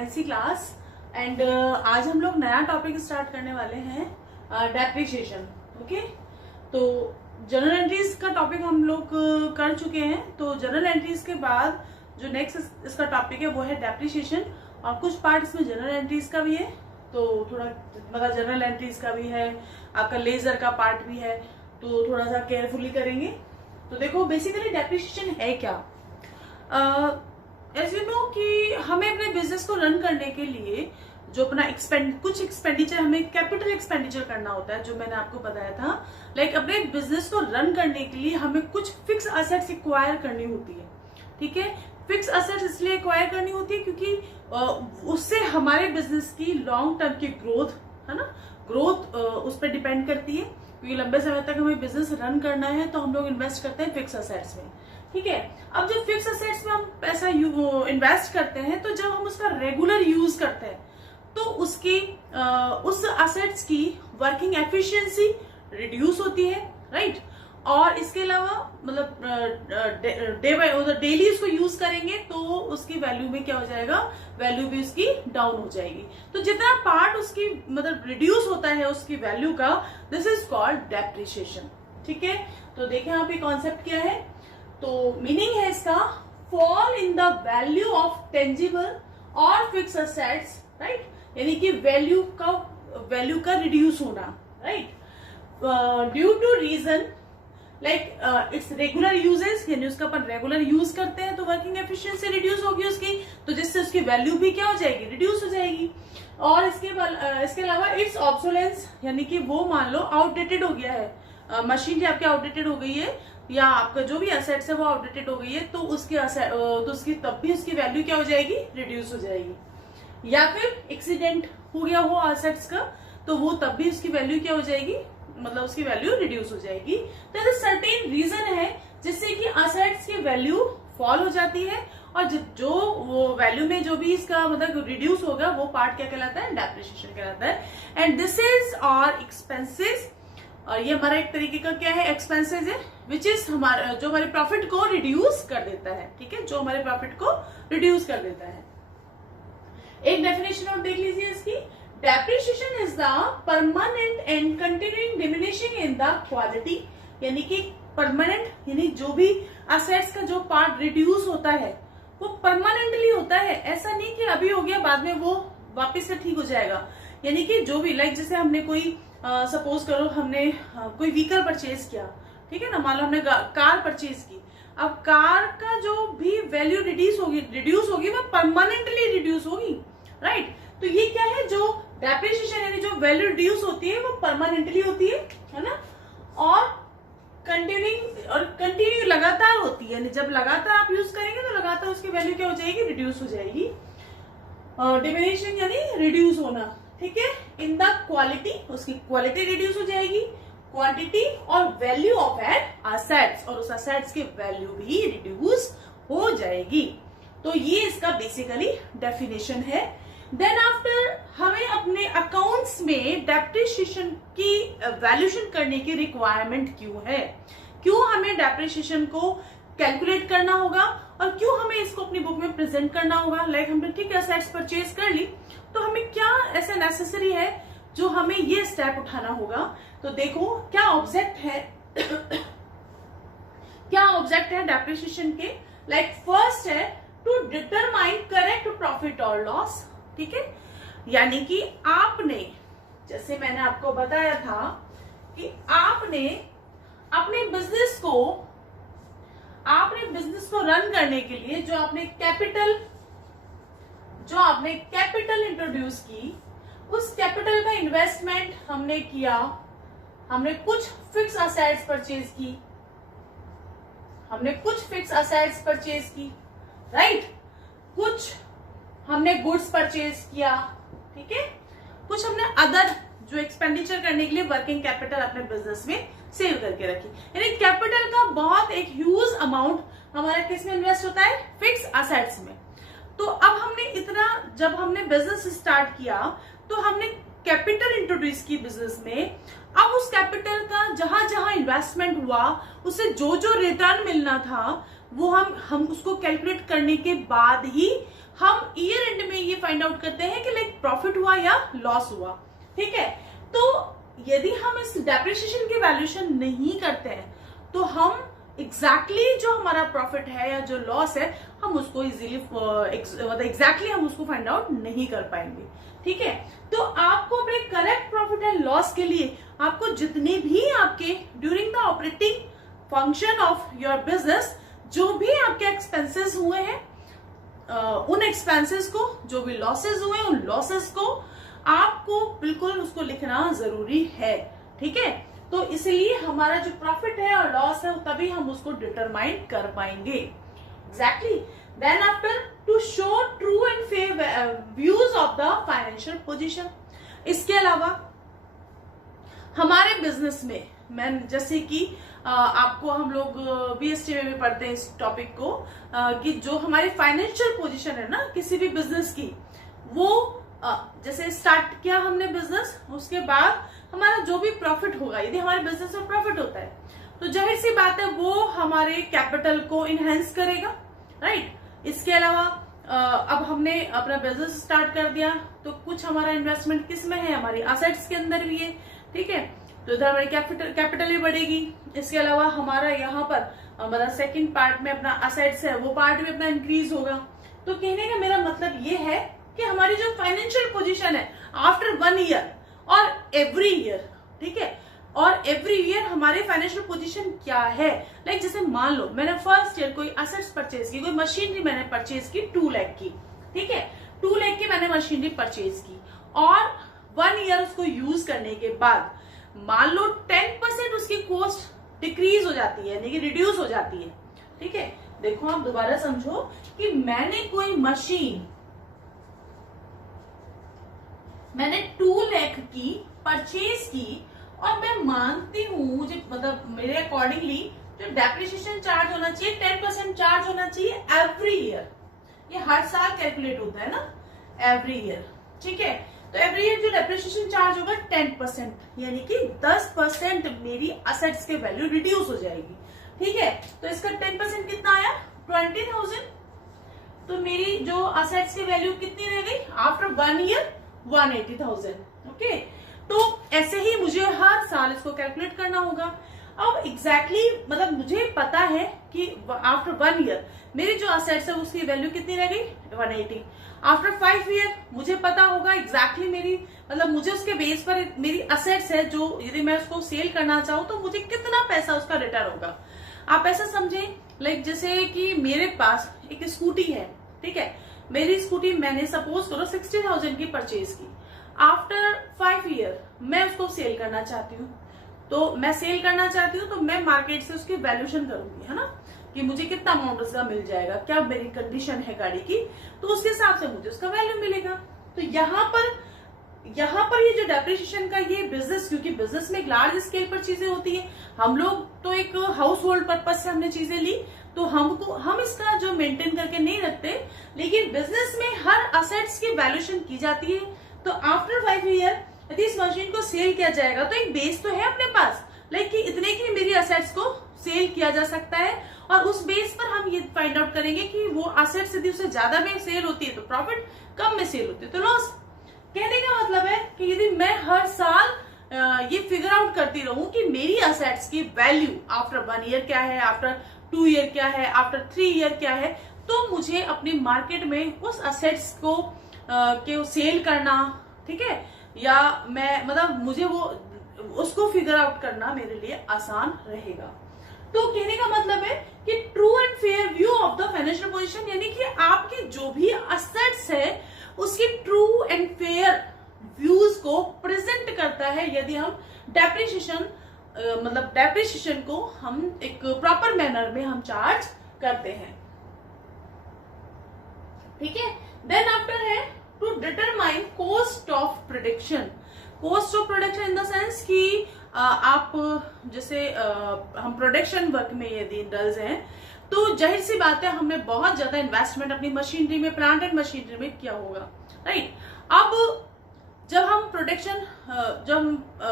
Accountancy class and आज हम लोग नया टॉपिक स्टार्ट करने वाले हैं डेप्रिसिएशन। ओके, तो जनरल एंट्रीज का टॉपिक हम लोग कर चुके हैं। तो जनरल एंट्रीज के बाद जो नेक्स्ट इसका टॉपिक है वो है डेप्रिसिएशन, और कुछ पार्ट इसमें जनरल एंट्रीज का भी है, तो थोड़ा मतलब जनरल एंट्रीज का भी है, आपका लेजर का पार्ट भी है, तो थोड़ा सा केयरफुली करेंगे। तो देखो बेसिकली डेप्रिसिएशन है क्या। एज यू नो कि हमें अपने बिजनेस को रन करने के लिए जो अपना कुछ एक्सपेंडिचर, हमें कैपिटल एक्सपेंडिचर करना होता है, जो मैंने आपको बताया था। लाइक अपने बिजनेस को रन करने के लिए हमें कुछ फिक्स असेट्स एक्वायर करनी होती है। ठीक है, फिक्स असेट्स इसलिए एक्वायर करनी होती है क्योंकि उससे हमारे बिजनेस की लॉन्ग टर्म की ग्रोथ है ना, ग्रोथ उस पर डिपेंड करती है। क्योंकि लंबे समय तक हमें बिजनेस रन करना है तो हम लोग इन्वेस्ट करते हैं फिक्स असेट्स में। ठीक है, अब जब फिक्स असेट्स में हम पैसा इन्वेस्ट करते हैं तो जब हम उसका रेगुलर यूज करते हैं तो उसकी उस असेट्स की वर्किंग एफिशिएंसी रिड्यूस होती है, राइट। और इसके अलावा मतलब डेली उसको यूज करेंगे तो उसकी वैल्यू में क्या हो जाएगा, वैल्यू भी उसकी डाउन हो जाएगी। तो जितना पार्ट उसकी मतलब रिड्यूस होता है उसकी वैल्यू का, दिस इज कॉल्ड डेप्रिसिएशन। ठीक है, तो देखें आप ये कॉन्सेप्ट क्या है। तो मीनिंग है इसका, fall in the value of tangible और फिक्स असेट्स, राइट, यानी कि वैल्यू का रिड्यूस होना, right, due to reason like its regular uses, यानी उसका अपन रेगुलर यूज करते हैं तो वर्किंग एफिशिएंसी रिड्यूस होगी उसकी, तो जिससे उसकी वैल्यू भी क्या हो जाएगी, रिड्यूस हो जाएगी। और इसके अलावा इट्स ऑब्सोलेंस, यानी कि वो मान लो आउटडेटेड हो गया है, मशीन आपकी आउटडेटेड हो गई है या आपका जो भी असेट्स है वो आउटडेटेड हो गई है, तो उसकी तब भी उसकी वैल्यू क्या हो जाएगी, रिड्यूस हो जाएगी। या फिर एक्सीडेंट हो गया हो असेट्स का, तो वो तब भी उसकी वैल्यू क्या हो जाएगी, मतलब उसकी वैल्यू रिड्यूस हो जाएगी। तो ऐसे सर्टेन रीजन है जिससे कि असेट्स की वैल्यू फॉल हो जाती है, और जो वो वैल्यू में जो भी इसका मतलब रिड्यूस होगा वो पार्ट क्या कहलाता है, डेप्रिसिएशन कहलाता है। And this is our expenses, और ये हमारा एक तरीके का क्या है, एक्सपेंसेस है, विच इज हमारा जो हमारे प्रॉफिट को रिड्यूस कर देता है। ठीक है, जो हमारे प्रॉफिट को रिड्यूस कर देता है। एक डेफिनेशन और देख लीजिए इसकी, depreciation is the permanent and continuing diminishing in the quality, यानी कि परमानेंट यानी जो भी असेट्स का जो पार्ट रिड्यूस होता है वो परमानेंटली होता है। ऐसा नहीं कि अभी हो गया बाद में वो वापस से ठीक हो जाएगा। यानी कि जो भी लाइक जैसे हमने कोई सपोज करो हमने कोई व्हीकल परचेज किया, ठीक है ना, मान लो हमने कार परचेज की। अब कार का जो भी वैल्यू रिड्यूस होगी वो परमानेंटली रिड्यूस होगी, राइट। तो ये क्या है, जो डेप्रिसिएशन यानी जो वैल्यू रिड्यूस होती है वो परमानेंटली होती है ना, और कंटिन्यू लगातार होती है, यानी जब लगातार आप यूज करेंगे तो लगातार उसकी वैल्यू क्या हो जाएगी, रिड्यूस हो जाएगी। डिमिनिशिंग यानी रिड्यूस होना, ठीक है। इन द क्वालिटी, उसकी क्वालिटी रिड्यूस हो जाएगी, क्वांटिटी और वैल्यू ऑफ एन असेट्स, और उस असेट्स की वैल्यू भी रिड्यूस हो जाएगी। तो ये इसका बेसिकली डेफिनेशन है। देन आफ्टर हमें अपने अकाउंट्स में डेप्रिसिएशन की वैल्यूएशन करने की रिक्वायरमेंट क्यों है, क्यों हमें डेप्रिसिएशन को कैलकुलेट करना होगा, और क्यों हमें इसको अपनी बुक में प्रेजेंट करना होगा। लाइक हमने ठीक है असेट्स परचेज कर ली, तो हमें क्या ऐसा नेसेसरी है जो हमें ये स्टेप उठाना होगा। तो देखो क्या ऑब्जेक्ट है क्या ऑब्जेक्ट है डेप्रिसिएशन के। लाइक फर्स्ट है टू डिटरमाइन करेक्ट प्रॉफिट और लॉस। ठीक है, यानी कि आपने, जैसे मैंने आपको बताया था कि आपने अपने बिजनेस को रन करने के लिए जो आपने कैपिटल इंट्रोड्यूस की, उस कैपिटल का इन्वेस्टमेंट हमने किया, हमने कुछ फिक्स असेट्स परचेज की, राइट, कुछ हमने गुड्स परचेज किया, ठीक है, कुछ हमने अदर जो एक्सपेंडिचर करने के लिए वर्किंग कैपिटल अपने बिजनेस में सेव करके रखी। यानी कैपिटल का बहुत एक ह्यूज अमाउंट हमारा किस में इन्वेस्ट होता है, फिक्स असेट्स में। तो अब जब हमने बिजनेस स्टार्ट किया तो हमने कैपिटल इंट्रोड्यूस की बिजनेस में। अब उस कैपिटल का जहां जहां इन्वेस्टमेंट हुआ उससे जो जो रिटर्न मिलना था वो हम उसको कैलकुलेट करने के बाद ही हम ईयर एंड में ये फाइंड आउट करते हैं कि लाइक प्रॉफिट हुआ या लॉस हुआ, ठीक है। तो यदि हम इस डेप्रिसिएशन की वैल्यूएशन नहीं करते हैं तो हम एग्जैक्टली जो हमारा प्रॉफिट है या जो लॉस है हम उसको इजीली मतलब एग्जैक्टली हम उसको फाइंड आउट नहीं कर पाएंगे, ठीक है। तो आपको अपने करेक्ट प्रॉफिट एंड लॉस के लिए आपको जितने भी आपके during the operating function of your business जो भी आपके एक्सपेंसेस हुए हैं उन एक्सपेंसेस को, जो भी लॉसेस हुए उन लॉसेस को आपको बिल्कुल उसको लिखना जरूरी है, ठीक है। तो इसलिए हमारा जो प्रॉफिट है और लॉस है तभी हम उसको डिटरमाइन कर पाएंगे exactly. Then after to show true and fair views of the financial position. इसके अलावा हमारे बिजनेस में मैं जैसे कि आपको हम लोग बीएसटी में भी पढ़ते हैं इस टॉपिक को कि जो हमारी फाइनेंशियल पोजीशन है ना किसी भी बिजनेस की, वो जैसे स्टार्ट किया हमने बिजनेस, उसके बाद हमारा जो भी प्रॉफिट होगा, यदि हमारे बिजनेस में प्रॉफिट होता है तो जाहिर सी बात है वो हमारे कैपिटल को इनहेंस करेगा, राइट। इसके अलावा अब हमने अपना बिजनेस स्टार्ट कर दिया तो कुछ हमारा इन्वेस्टमेंट किस में है, हमारी असेट्स के अंदर भी है, ठीक है। तो इधर हमारी कैपिटल भी बढ़ेगी। इसके अलावा हमारा यहाँ पर मतलब सेकंड पार्ट में अपना असेट्स है वो पार्ट भी अपना इंक्रीज होगा। तो कहने का मेरा मतलब ये है कि हमारी जो फाइनेंशियल पोजीशन है आफ्टर 1 ईयर और एवरी ईयर, ठीक है, और एवरी ईयर हमारे फाइनेंशियल पोजीशन क्या है। लाइक जैसे मान लो मैंने फर्स्ट ईयर कोई असेट्स परचेज की, कोई मशीनरी मैंने परचेज की 2 लाख की, ठीक है, 2 लाख की मैंने मशीनरी परचेज की और 1 ईयर उसको यूज करने के बाद मान लो 10% उसकी कॉस्ट डिक्रीज हो जाती है, यानी कि रिड्यूस हो जाती है, ठीक है। देखो आप दोबारा समझो कि मैंने कोई मशीन मैंने 2 लाख की परचेज की और मैं मानती हूँ मुझे मतलब मेरे अकॉर्डिंगली जो डेप्रिसिएशन चार्ज होना चाहिए 10% चार्ज होना चाहिए एवरी ईयर। ये हर साल कैलकुलेट होता है ना एवरी ईयर, ठीक है। तो एवरी ईयर जो डेप्रिसिएशन चार्ज होगा 10%, यानी कि 10% मेरी असेट्स के वैल्यू रिड्यूस हो जाएगी, ठीक है। तो इसका 10% कितना आया 20,000। तो मेरी जो असेट्स की वैल्यू कितनी रह गई आफ्टर 1 ईयर 180,000, ओके। तो ऐसे ही मुझे हर साल इसको कैलकुलेट करना होगा। अब एग्जैक्टली मतलब मुझे पता है कि आफ्टर 1 ईयर मेरी जो असेट्स है उसकी वैल्यू कितनी रह गई 180। आफ्टर 5 ईयर मुझे पता होगा एग्जैक्टली मेरी मतलब मुझे उसके बेस पर मेरी असेट्स है जो यदि मैं उसको सेल करना चाहूँ तो मुझे कितना पैसा उसका रिटर्न होगा। आप ऐसा समझें लाइक जैसे कि मेरे पास एक स्कूटी है, ठीक है, मेरी स्कूटी मैंने सपोज करो 60,000 की परचेज की। आफ्टर 5 ईयर मैं उसको सेल करना चाहती हूँ, तो मैं सेल करना चाहती हूँ तो मैं मार्केट से उसकी वैल्यूएशन करूंगी, है ना, कि मुझे कितना अमाउंट उसका मिल जाएगा, क्या मेरी कंडीशन है गाड़ी की, तो उसके हिसाब से मुझे उसका वैल्यू मिलेगा। तो यहाँ पर ये जो डेप्रिसिएशन का ये बिजनेस, क्योंकि बिजनेस में एक लार्ज स्केल पर चीजें होती है, हम लोग तो एक हाउस होल्ड पर्पज से हमने चीजें ली तो हम इसका जो मेंटेन करके नहीं रखते, लेकिन बिजनेस में हर असेट्स की वैल्यूएशन की जाती है। तो आफ्टर 5 ईयर यदि इस मशीन को सेल किया जाएगा तो एक बेस तो है अपने पास, लाइक कि इतने की मेरी असेट्स को सेल किया जा सकता है और उस बेस पर हम ये फाइंड आउट करेंगे कि वो असेट्स यदि उससे ज्यादा में सेल होती है तो प्रॉफिट, कम में सेल होती है तो लॉस। कहने का मतलब है कि यदि मैं हर साल ये फिगर आउट करती रहूं कि मेरी असेट्स की वैल्यू आफ्टर 1 ईयर क्या है, आफ्टर 2 ईयर क्या है, आफ्टर 3 ईयर क्या है, तो मुझे अपनी मार्केट में उस असेट्स को के सेल करना, ठीक है, या मैं मतलब मुझे वो उसको फिगर आउट करना मेरे लिए आसान रहेगा। तो कहने का मतलब है कि true and fair view of the financial position, यानी कि आपकी जो भी असेट्स है उसकी ट्रू एंड फेयर व्यूज को प्रेजेंट करता है यदि हम डेप्रिसिएशन मतलब डेप्रिसिएशन को हम एक प्रॉपर मैनर में हम चार्ज करते हैं, ठीक है। देन आफ्टर है to determine cost of production. Cost of production in the sense कि आप जैसे हम प्रोडक्शन वर्क में यदि इंडल्ज हैं तो जाहिर सी बात है हमने बहुत ज्यादा इन्वेस्टमेंट अपनी मशीनरी में, प्लांट एंड मशीनरी में किया होगा, राइट। अब जब हम प्रोडक्शन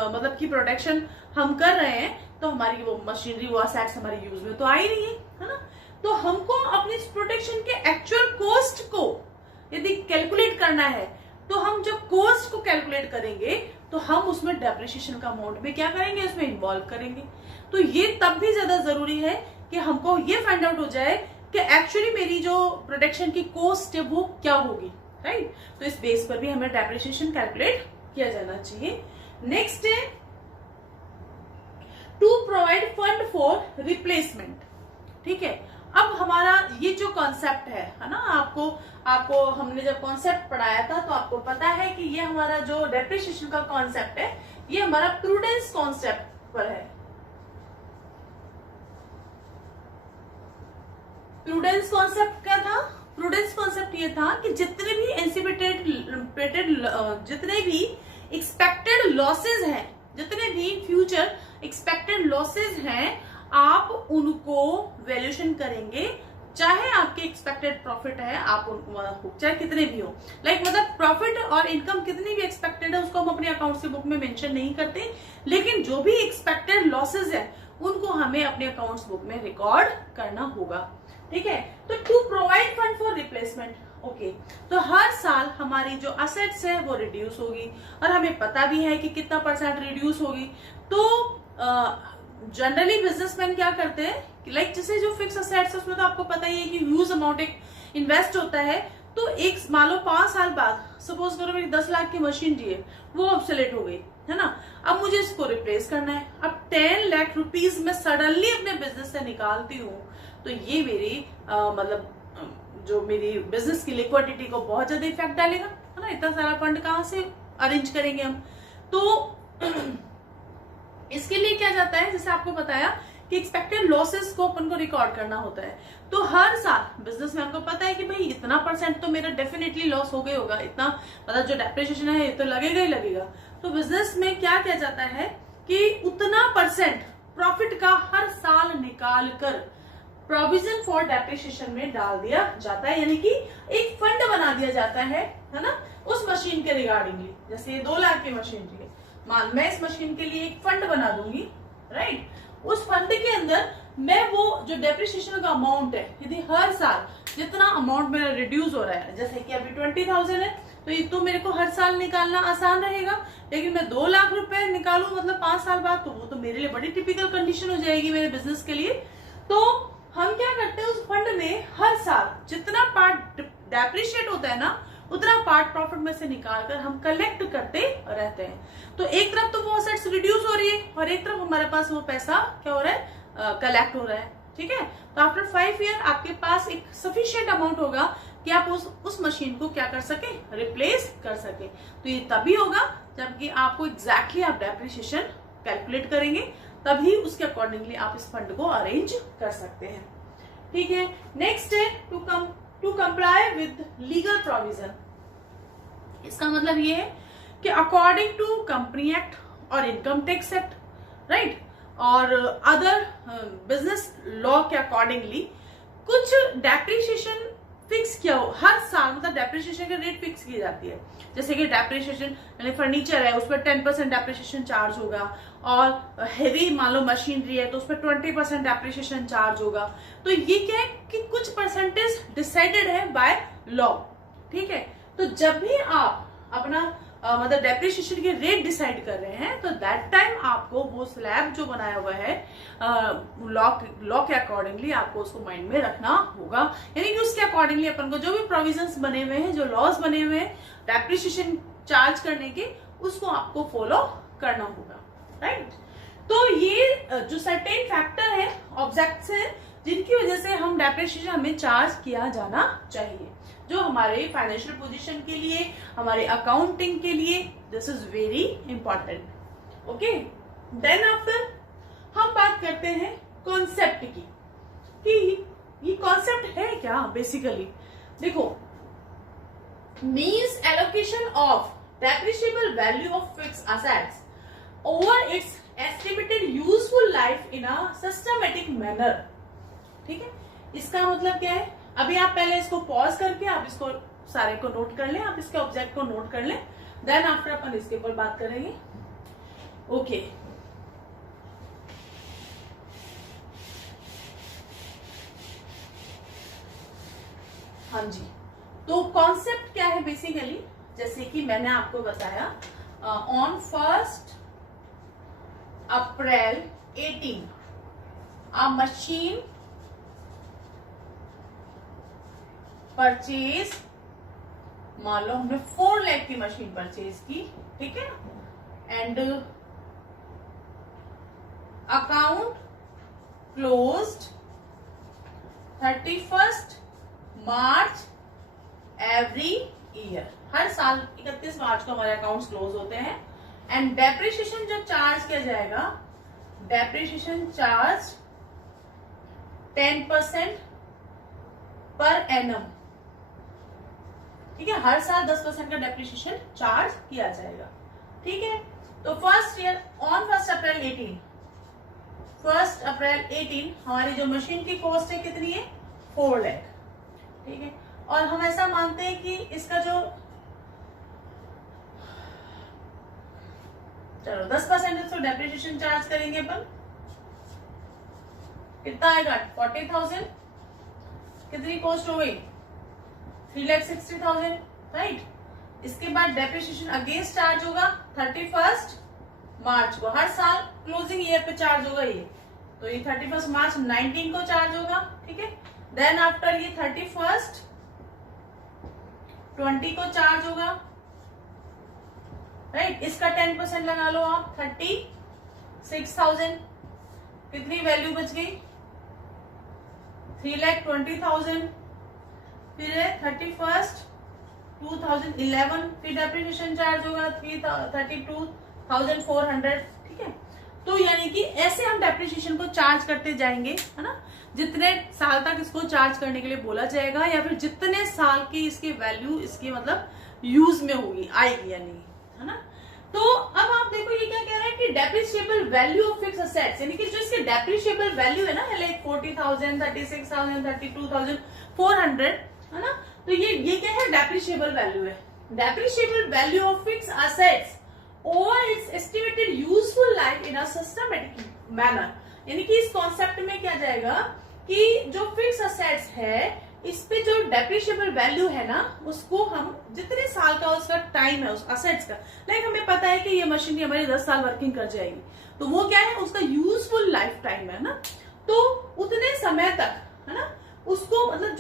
मतलब की प्रोडक्शन हम कर रहे हैं तो हमारी वो मशीनरी वो असेट्स हमारी यूज में तो आ ही रही है ना। तो हमको अपनी प्रोडक्शन के एक्चुअल कॉस्ट को यदि कैलकुलेट करना है तो हम जब कॉस्ट को कैलकुलेट करेंगे तो हम उसमें डेप्रिसिएशन का अमाउंट भी क्या करेंगे, उसमें इन्वॉल्व करेंगे। तो ये तब भी ज्यादा जरूरी है कि हमको ये फाइंड आउट हो जाए कि एक्चुअली मेरी जो प्रोडक्शन की कॉस्ट है वो क्या होगी, राइट। तो इस बेस पर भी हमें डेप्रिसिएशन कैलकुलेट किया जाना चाहिए। नेक्स्ट है to provide fund for replacement. ठीक है, अब हमारा ये जो कॉन्सेप्ट है ना, आपको हमने जब कॉन्सेप्ट पढ़ाया था तो आपको पता है कि ये हमारा जो डेप्रिसिएशन का कॉन्सेप्ट है ये हमारा प्रूडेंस कॉन्सेप्ट पर है। प्रूडेंस कॉन्सेप्ट क्या था? प्रूडेंस कॉन्सेप्ट ये था कि जितने भी जितने भी एक्सपेक्टेड लॉसेज हैं, जितने भी फ्यूचर एक्सपेक्टेड लॉसेज हैं, आप उनको वैल्यूएशन करेंगे, चाहे आपके एक्सपेक्टेड प्रॉफिट है आप उनको चाहे कितने भी हो, मतलब प्रॉफिट और इनकम कितनी भी एक्सपेक्टेड है उसको हम अपने अकाउंट की बुक में मेंशन नहीं करते, लेकिन जो भी एक्सपेक्टेड लॉसेज है उनको हमें अपने अकाउंट्स बुक में रिकॉर्ड करना होगा। ठीक है, तो to provide fund for replacement, okay, तो हर साल हमारी जो असेट्स है वो रिड्यूस होगी और हमें पता भी है कि कितना % रिड्यूस होगी। तो जनरली बिजनेसमैन क्या करते हैं कि जैसे जो फिक्स असेट्स है उसमें तो आपको पता ही है कि ह्यूज अमाउंट एक इन्वेस्ट होता है। तो एक मान लो 5 साल बाद सपोज करो मेरी 10 लाख की मशीनरी है वो ऑब्सोलेट हो गई है ना, अब मुझे इसको रिप्लेस करना है। अब 10 लाख रुपीज मैं सडनली अपने बिजनेस से निकालती हूँ तो ये मेरी जो मेरी बिजनेस की लिक्विडिटी को बहुत ज्यादा इफेक्ट डालेगा, है ना। इतना सारा फंड कहाँ से अरेंज करेंगे हम? तो इसके लिए क्या जाता है, जैसे आपको बताया कि एक्सपेक्टेड लॉसेस को अपन को रिकॉर्ड करना होता है। तो हर साल बिजनेस में आपको पता है कि भाई इतना % तो मेरा डेफिनेटली लॉस हो गया होगा, इतना जो डेप्रिसिएशन है ये तो लगेगा ही लगेगा। तो बिजनेस में क्या किया जाता है कि उतना % प्रॉफिट का हर साल निकाल कर प्रोविजन फॉर डेप्रिसिएशन में डाल दिया जाता है, यानी कि एक फंड बना दिया जाता है ना, उस मशीन के रिगार्डिंगली। जैसे ये 2 लाख की मशीनरी है, मैं इस मशीन के लिए एक फंड बना दूंगी, राइट। उस फंड के अंदर मैं वो जो डेप्रिसिएशन का अमाउंट है, यदि हर साल जितना अमाउंट मेरा रिड्यूस हो रहा है, जैसे कि अभी 20,000 है तो ये तो मेरे को हर साल निकालना आसान रहेगा, लेकिन मैं 2 लाख रुपए निकालू 5 साल बाद तो वो तो मेरे लिए बड़ी टिपिकल कंडीशन हो जाएगी मेरे बिजनेस के लिए। तो हम क्या करते हैं, उस फंड में हर साल जितना पार्ट डेप्रिशिएट होता है ना उतना पार्ट प्रॉफिट में से निकालकर हम कलेक्ट करते रहते हैं। तो एक तरफ तो वो असेट्स रिड्यूस हो रही है और एक तरफ हमारे पास वो पैसा क्या हो रहा है, कलेक्ट हो रहा है। ठीक है, तो आफ्टर 5 ईयर आपके पास एक सफिशिएंट अमाउंट होगा कि आप उस मशीन को क्या कर सके, रिप्लेस कर सके। तो ये तभी होगा जबकि आपको एग्जैक्टली आप डेप्रिसिएशन कैलकुलेट करेंगे, तभी उसके अकॉर्डिंगली आप इस फंड को अरेंज कर सकते हैं। ठीक है, नेक्स्ट है to comply with legal provision. इसका मतलब ये है कि अकॉर्डिंग टू कंपनी एक्ट और इनकम टैक्स एक्ट, राइट, और अदर बिजनेस लॉ के अकॉर्डिंगली कुछ डेप्रिसिएशन फिक्स किया हो हर साल, डेप्रिसिएशन की रेट फिक्स की जाती है। जैसे कि डेप्रिसिएशन यानी फर्नीचर है उस पर 10% डेप्रिसिएशन चार्ज होगा, और हेवी मान लो मशीनरी है तो उस पर 20% डेप्रिसिएशन चार्ज होगा। तो ये क्या है कि कुछ परसेंटेज डिसाइडेड है बाय लॉ। ठीक है, तो जब भी आप अपना डेप्रिसिएशन की रेट डिसाइड कर रहे हैं तो दैट टाइम आपको वो स्लैब जो बनाया हुआ है लॉ के अकॉर्डिंगली आपको उसको माइंड में रखना होगा, यानी कि उसके अकॉर्डिंगली अपन को जो भी प्रोविजंस बने हुए हैं, जो लॉज बने हुए हैं डेप्रिसिएशन चार्ज करने के, उसको आपको फॉलो करना होगा, राइट। तो ये जो सर्टेन फैक्टर है, ऑब्जेक्ट्स है, जिनकी वजह से हम डेप्रिसिएशन हमें चार्ज किया जाना चाहिए, जो हमारे फाइनेंशियल पोजीशन के लिए, हमारे अकाउंटिंग के लिए this is very important. Okay, then after हम बात करते हैं कॉन्सेप्ट की कि ये कॉन्सेप्ट है क्या। बेसिकली देखो, means allocation of depreciable value of fixed assets over it's estimated useful life in a systematic manner. ठीक है, इसका मतलब क्या है, अभी आप पहले इसको पॉज करके आप इसको सारे को नोट कर लें, आप इसके ऑब्जेक्ट को नोट कर लें, देन आफ्टर अपन इसके ऊपर बात करेंगे। ओके, हाँ जी, तो कॉन्सेप्ट क्या है बेसिकली, जैसे कि मैंने आपको बताया on 1 April 18 a machine purchase, मान लो हमने 4 लाख की मशीन परचेज की, ठीक है, and account closed 31 March every year, हर साल 31 मार्च को हमारे अकाउंट्स क्लोज होते हैं। एंड डेप्रिसिएशन जो चार्ज किया जाएगा, डेप्रिसिएशन चार्ज 10% पर एनम, ठीक है, हर साल 10% का डेप्रिसिएशन चार्ज किया जाएगा, ठीक है। तो फर्स्ट ईयर ऑन 1 अप्रैल 18 हमारी जो मशीन की कॉस्ट है कितनी है, 4 लाख, ठीक है। और हम ऐसा मानते हैं कि इसका जो चलो 10% इसको डेप्रिसिएशन चार्ज करेंगे अपन, कितना आएगा 40,000, कितनी कॉस्ट हो गई 3,60,000, राइट। इसके बाद डेप्रिसिएशन अगेंस्ट चार्ज होगा 31 मार्च को, हर साल क्लोजिंग ईयर पे चार्ज होगा ये, तो ये 31 मार्च 19 को चार्ज होगा, ठीक है। देन आफ्टर ये 31 20 को चार्ज होगा, राइट। इसका 10% लगा लो आप, 36,000, कितनी वैल्यू बच गई 3,20,000, फिर 31 2011, फिर डेप्रिसिएशन चार्ज होगा 32,400, ठीक है। तो यानी कि ऐसे हम डेप्रिसिएशन को चार्ज करते जाएंगे, है ना, जितने साल तक इसको चार्ज करने के लिए बोला जाएगा, या फिर जितने साल की इसकी वैल्यू इसकी मतलब यूज में होगी, आएगी या नहीं, है ना। तो अब आप देखो ये क्या कह रहा है कि depreciable value of fixed assets, यानी कि जो इसकी डेप्रिशिएबल वैल्यू है ना, लाइक 40,000, 36,000, 32,400, है ना। तो ये क्या है, डेप्रिशिएबल वैल्यू है। Depreciable value of fixed assets over it's estimated useful life in a systematic manner, यानी कि इस कॉन्सेप्ट में क्या जाएगा कि जो फिक्स्ड असेट्स है इस पे जो डेप्रिशिएबल वैल्यू है ना, उसको हम जितने साल का उसका टाइम है उस असेट्स का, लाइक हमें पता है कि ये मशीनरी हमारी 10 साल वर्किंग कर जाएगी, तो वो क्या है उसका यूजफुल लाइफ टाइम है ना, तो उतने समय तक, है ना, उसको मतलब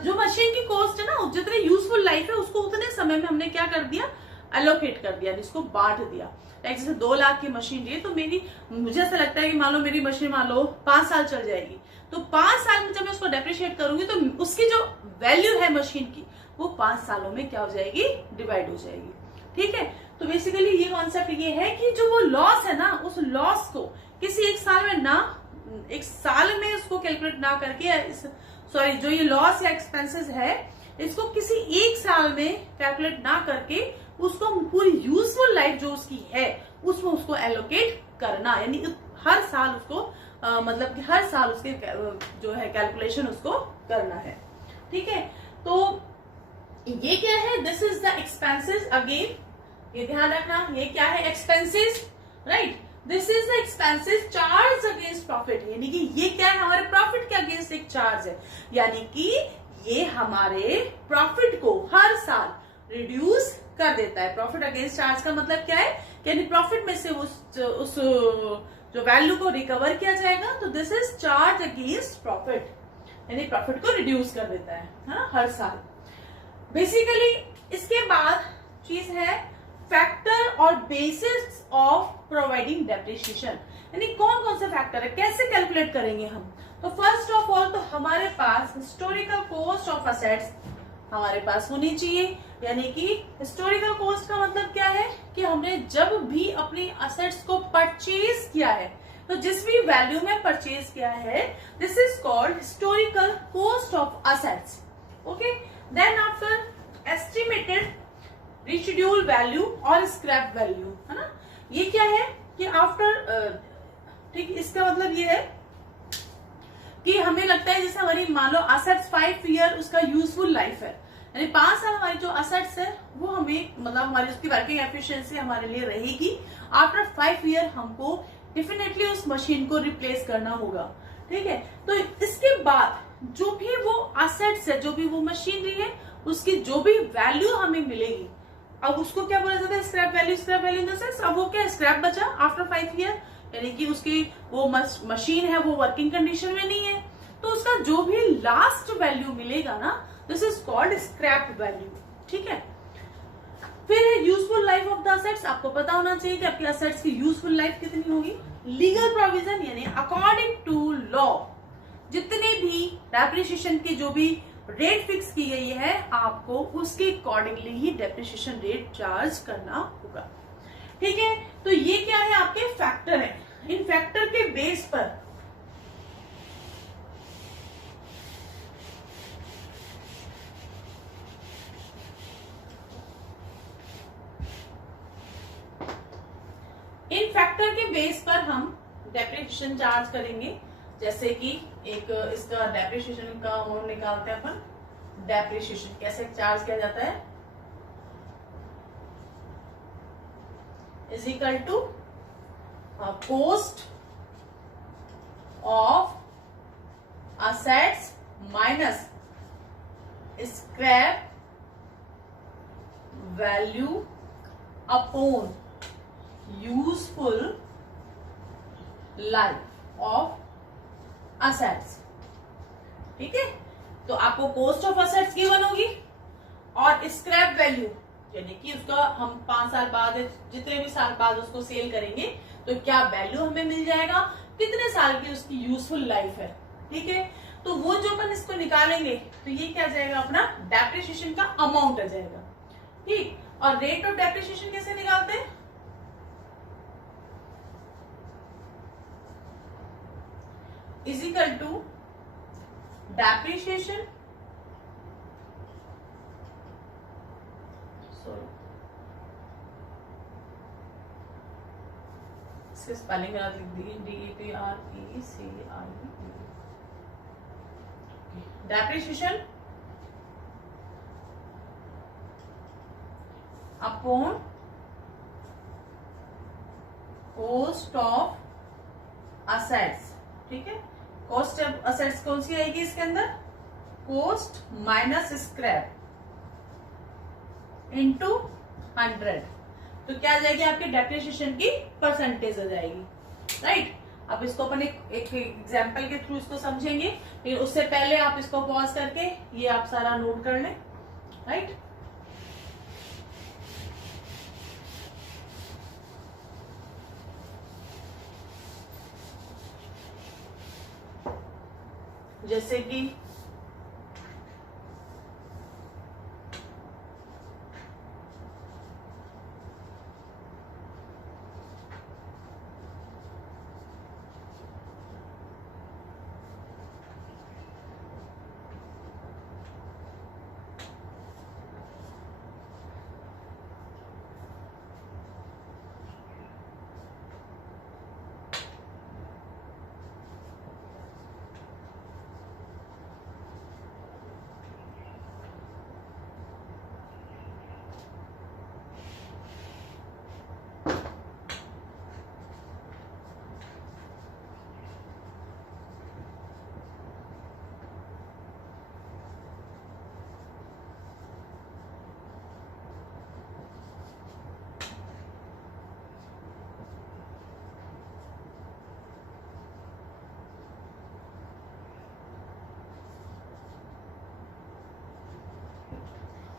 जो मशीन की कॉस्ट है ना, जितने यूजफुल लाइफ है उसको उतने समय में हमने क्या कर दिया, एलोकेट कर दिया, जिसको बांट दिया। लाइक जैसे 2 लाख की मशीन है, तो मुझे ऐसा लगता है कि मान लो मेरी मशीन मान लो 5 साल चल जाएगी, तो 5 साल में जब मैं उसको डेप्रिशिएट करूंगी तो उसकी जो वैल्यू है मशीन की वो 5 सालों में क्या हो जाएगी, डिवाइड हो जाएगी, ठीक है। तो बेसिकली ये कॉन्सेप्ट ये है कि जो वो लॉस है ना, उस लॉस को किसी एक साल में उसको कैलकुलेट ना करके, सॉरी, जो ये लॉस या एक्सपेंसेस है इसको किसी एक साल में कैलकुलेट ना करके उसको पूरी यूजफुल लाइफ जो उसकी है उसमें उसको एलोकेट करना, यानी हर साल उसको मतलब कि हर साल उसके जो है कैलकुलेशन उसको करना है, ठीक है। तो ये क्या है, this is the expenses, again ये ध्यान रखना, ये क्या है, expenses, right. This is the expenses charge against profit, यानी कि ये क्या है, हमारे प्रॉफिट के अगेंस्ट एक चार्ज है, यानी कि ये हमारे प्रॉफिट को हर साल रिड्यूस कर देता है। प्रॉफिट अगेंस्ट चार्ज का मतलब क्या है, यानी प्रॉफिट में से उस जो वैल्यू को रिकवर किया जाएगा, तो this is charge against profit, यानी प्रॉफिट को रिड्यूस कर देता है ना, हर साल। बेसिकली इसके बाद चीज है फैक्टर और बेसिस ऑफ प्रोवाइडिंग डेप्रिसिएशन, यानी कौन कौन से फैक्टर है, कैसे कैलकुलेट करेंगे हम। तो फर्स्ट ऑफ ऑल तो हमारे पास हिस्टोरिकल कॉस्ट ऑफ असेट्स हमारे पास होनी चाहिए, यानी कि हिस्टोरिकल कॉस्ट का मतलब क्या है कि हमने जब भी अपनी असेट्स को परचेज किया है, तो जिस भी वैल्यू में परचेज किया है, this is called historical cost of assets, okay. Then after estimated residual value और स्क्रैप वैल्यू, है ना। ये क्या है कि आफ्टर, ठीक, इसका मतलब ये है कि हमें लगता है जैसे हमारी मान लो असेट्स 5 ईयर उसका यूजफुल लाइफ है, यानी 5 साल हमारी जो असेट्स है वो हमें मतलब हमारी उसकी वर्किंग एफिशिएंसी हमारे लिए रहेगी। आफ्टर 5 ईयर हमको डेफिनेटली उस मशीन को रिप्लेस करना होगा, ठीक है। तो इसके बाद जो भी वो असेट्स है, जो भी वो मशीनरी है, उसकी जो भी वैल्यू हमें मिलेगी, अब उसको क्या बोला जाता है, scrap value. Scrap value in the sense अब वो क्या स्क्रैप बचा आफ्टर 5 ईयर, यानी कि उसकी वो मशीन है वो वर्किंग कंडीशन में नहीं है, तो उसका जो भी लास्ट वैल्यू मिलेगा ना, this is called scrap value. ठीक है। फिर है useful life of the assets. आपको पता होना चाहिए कि आपके असेट्स की यूजफुल लाइफ कितनी होगी। लीगल प्रोविजन यानी अकॉर्डिंग टू लॉ जितने भी डेप्रिसिएशन की जो भी रेट फिक्स की गई है, आपको उसके अकॉर्डिंगली ही डेप्रिसिएशन रेट चार्ज करना होगा। ठीक है। तो ये क्या है, आपके फैक्टर है। इन फैक्टर के बेस पर हम डेप्रिसिएशन चार्ज करेंगे। जैसे कि एक इसका डेप्रिसिएशन का अमाउंट निकालते हैं अपन। डेप्रिसिएशन कैसे चार्ज किया जाता है, is equal to cost of assets minus scrap value upon useful life of assets. ठीक है। तो आपको कॉस्ट ऑफ असेट्स गिवन होगी और स्क्रैप वैल्यू यानी कि उसका हम 5 साल बाद जितने भी साल बाद उसको सेल करेंगे तो क्या वैल्यू हमें मिल जाएगा, कितने साल की उसकी यूजफुल लाइफ है। ठीक है। तो वो जो अपन इसको निकालेंगे तो ये क्या जाएगा, अपना डेप्रिसिएशन का अमाउंट आ जाएगा। ठीक। और रेट ऑफ डेप्रिसिएशन कैसे निकालते हैं, is equal to depreciation इसके स्पेलिंग गलत लिख दी, DEPRECIE। Depreciation upon cost of assets. ठीक है। कॉस्ट ऑफ असेट्स कौन सी आएगी इसके अंदर, कॉस्ट माइनस स्क्रैप इनटू 100। तो क्या आ जाएगी, आपके डेप्रिसिएशन की परसेंटेज आ जाएगी। राइट। अब इसको अपन एक एग्जांपल के थ्रू इसको समझेंगे, लेकिन उससे पहले आप इसको पॉज करके ये आप सारा नोट कर लें। राइट। जैसे कि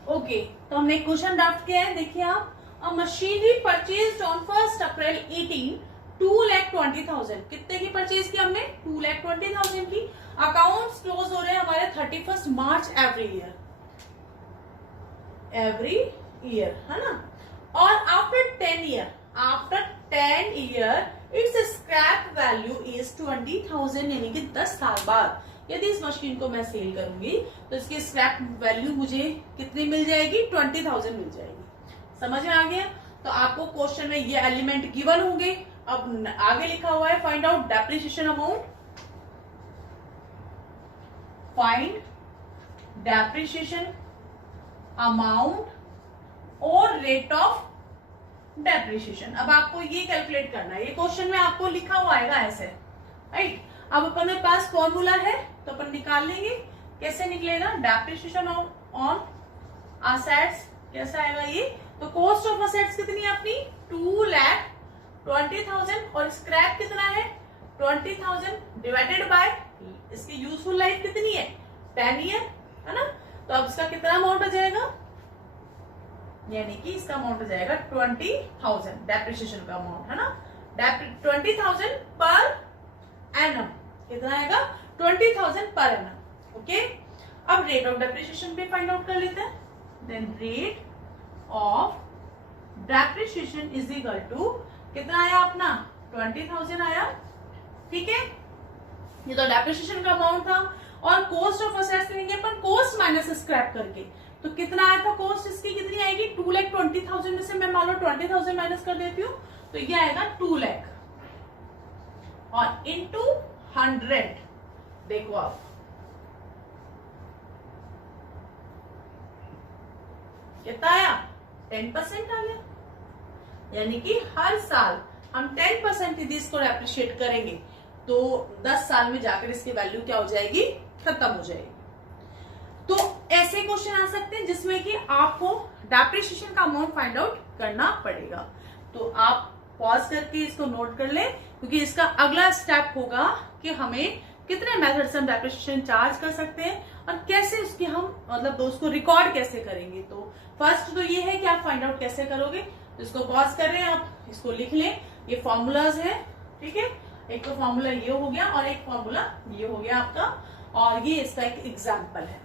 ओके। तो हमने क्वेश्चन ड्राफ्ट किया है, देखिए आप। अ मशीनरी परचेज ऑन 1 अप्रैल 18 2,20,000। कितने की परचेज की हमने, 2,20,000 की। अकाउंट्स क्लोज हो रहे हैं हमारे 31 मार्च एवरी ईयर, है ना। और after 10 year it's scrap value is 20,000, यानी कि 10 साल बाद यदि इस मशीन को मैं सेल करूंगी तो इसकी स्क्रैप वैल्यू मुझे कितनी मिल जाएगी, 20,000 मिल जाएगी। समझ में आ गया। तो आपको क्वेश्चन में ये एलिमेंट गिवन होंगे। अब आगे लिखा हुआ है find out depreciation amount, find depreciation amount और रेट ऑफ डेप्रिसिएशन। अब आपको ये कैलकुलेट करना है, ये क्वेश्चन में आपको लिखा हुआ आएगा ऐसे। राइट। अब अपने पास फॉर्मूला है तो अपन निकाल लेंगे। कैसे निकलेगा? डेप्रिसिएशन ऑन असेट्स कैसा आएगा ये? तो कॉस्ट ऑफ असेट्स कितनी है अपनी? 2,20,000 और स्क्रैप कितना है? 20,000 डिवाइडेड बाय इसकी यूजफुल लाइफ कितनी है? 10 ईयर, है ना। तो अब इसका कितना अमाउंट हो जाएगा? यानी कि इसका अमाउंट हो जाएगा 20,000 डेप्रिसिएशन का अमाउंट, है ना। 20,000 पर एनम कितना आएगा? 20,000 पर एनम। ओके, अब रेट ऑफ डेप्रिसिएशन पे फाइंड आउट कर लेते हैं। Then rate of depreciation is equal to कितना आया अपना? 20,000 आया, ठीक है। ये तो डेप्रिसिएशन का अमाउंट था। और कॉस्ट ऑफ असेट्स लेंगे अपन कॉस्ट माइनस स्क्रैप करके, तो कितना आया था कॉस्ट इसकी? कितनी आएगी? 2,20,000 में से मैं मान लो 20,000 माइनस कर देती हूँ, तो ये आएगा 2 लाख और इंटू 100। देखो आप कितना आया? 10% आ गया। यानी कि हर साल हम 10% यदि इसको एप्रिशिएट करेंगे तो 10 साल में जाकर इसकी वैल्यू क्या हो जाएगी? खत्म हो जाएगी। तो ऐसे क्वेश्चन आ सकते हैं जिसमें कि आपको डेप्रिसिएशन का अमाउंट फाइंड आउट करना पड़ेगा। तो आप पॉज करके इसको नोट कर लें, क्योंकि इसका अगला स्टेप होगा कि हमें कितने मेथड से हम डेप्रिसिएशन चार्ज कर सकते हैं और कैसे उसकी हम मतलब उसको रिकॉर्ड कैसे करेंगे। तो फर्स्ट तो ये है कि आप फाइंड आउट कैसे करोगे। तो इसको पॉज कर रहे हैं, आप इसको लिख लें। ये फॉर्मूलाज है, ठीक है। एक तो फॉर्मूला ये हो गया और एक फॉर्मूला ये हो गया आपका, और ये इसका एक एग्जाम्पल है।